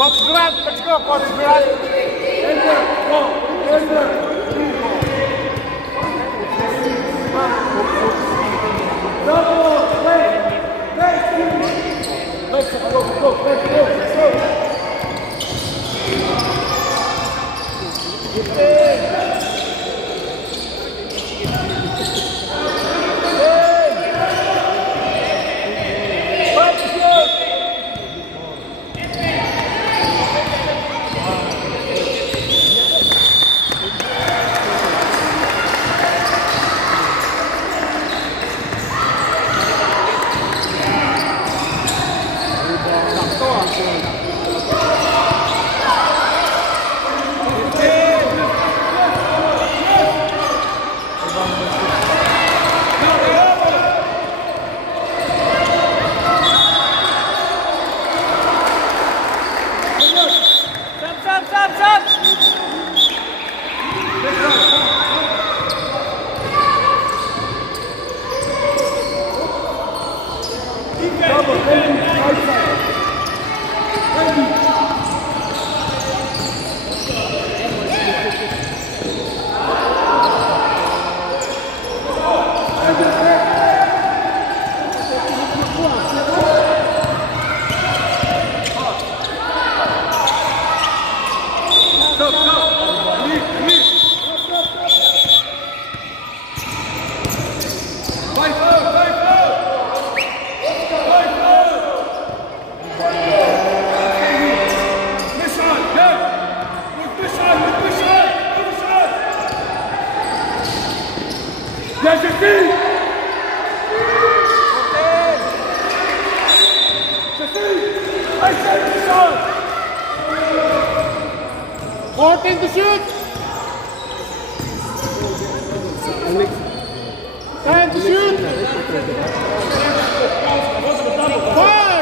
Coach Grant, let's go, Coach Grant. Enter, go, enter. Double, wait, let's go. To shoot! Time to shoot! 5!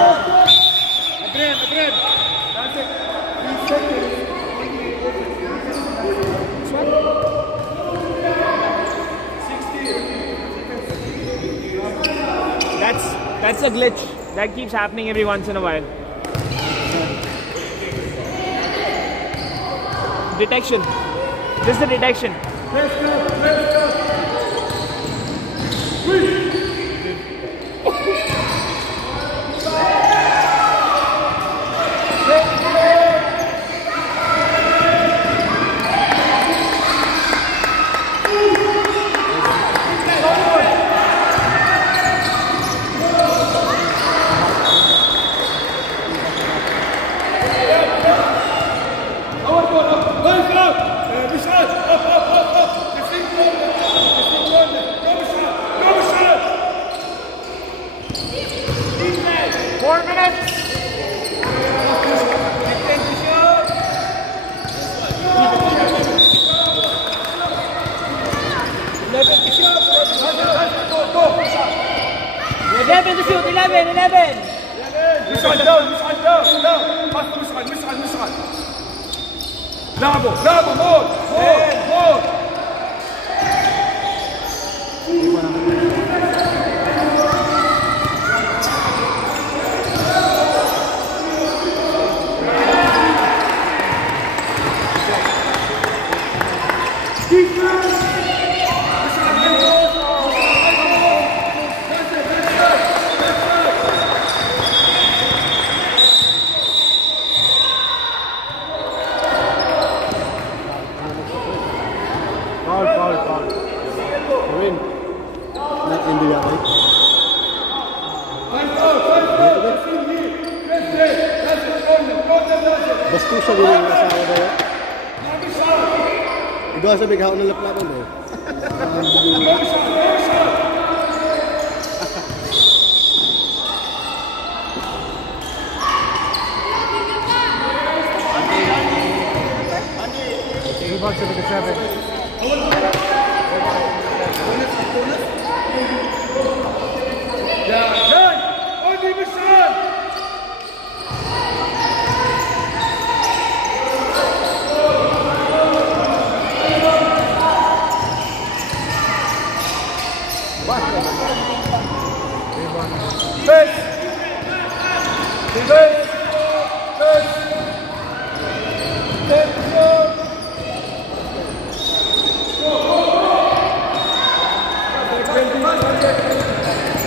Adrian, Adrian. That's it. 3 seconds. That's a glitch. That keeps happening every once in a while. Detection. This is the detection. Let's go, let's go. لعبوا لعبوا مول مول مول Bastos sa bilang asawa na yun. Ikaw sa bighaw ng laplapan mo. Rebound 77.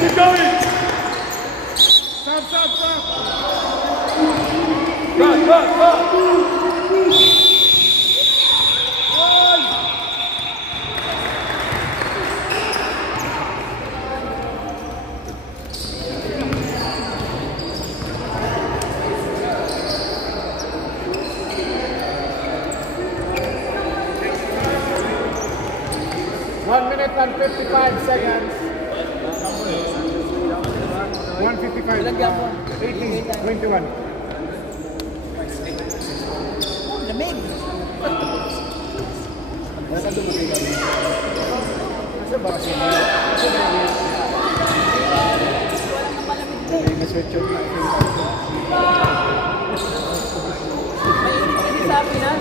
Keep going! Stop, stop, stop! Go! 1 minute and 55 seconds. 155. 18, 21. Lamig. Nasa ba kasi? May sweatshirt na. May sabi na.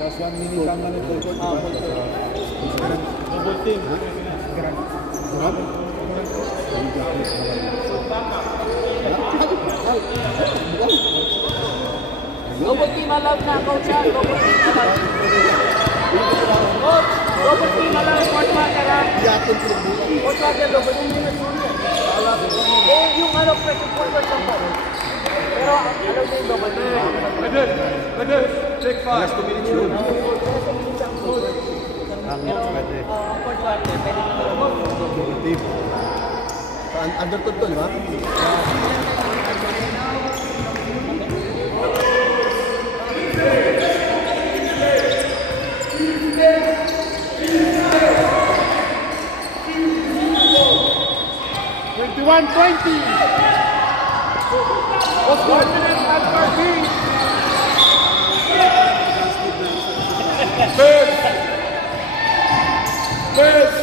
Last 1 minute ang manipul ko. Double team. Grab. Double team allowed na, coach. Double team allowed. Coach, double team allowed. Coach Mater. Coach Mater, double team. Eh, yung ano, pwede forward lang po. Pero, alam na yung double team. Pwede. Take 5. Last 2 minutes yun. Pero, Coach Mater, pwede na Double team. Under to, di ba? 1:20. 1 minute and 30. First.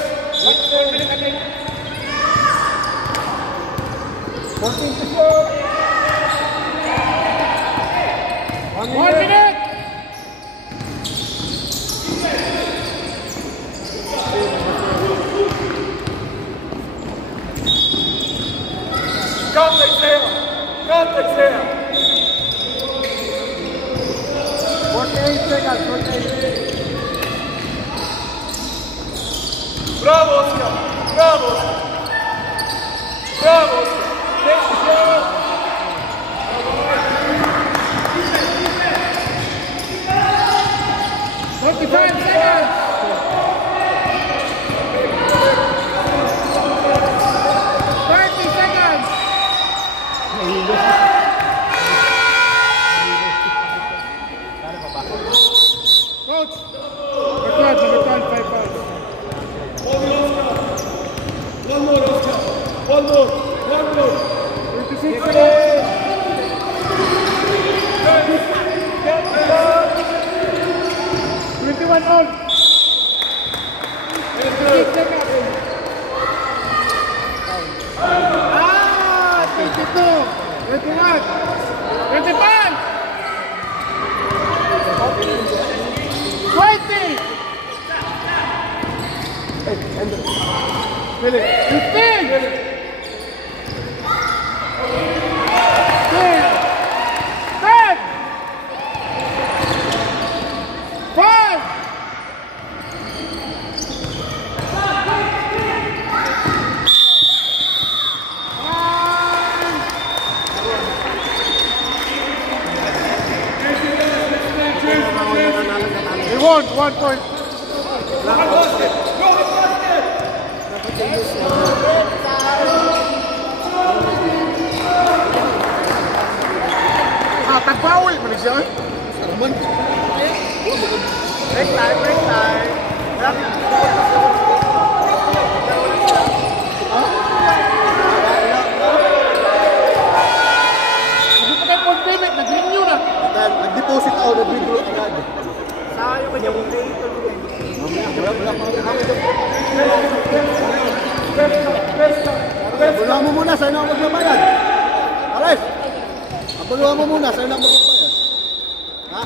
14 to 4. 1 minute. Contact there. 48 seconds. 48. Bravo, Oscar. Bravo, Oscar. Bravo, Oscar. Next shot. 45 seconds. 30 seconds. Coach. Number 12, 5 fouls. One more, Oscar. One more. 26 seconds. 21 on. 26 seconds. 22. 21. 25. 20. 15. 10. 5. 1 point. Tag-foul mo na siya. Break time. Hindi pa kayo point payment, nag-renew na. Nag-deposit ako, nag-withdraw agad. Saan yung kanya mong pay? Abuluhan mo muna, sa'yo na ako magbabayad. Ares! Abuluhan mo muna, sa'yo na ako magbabayad. Ha?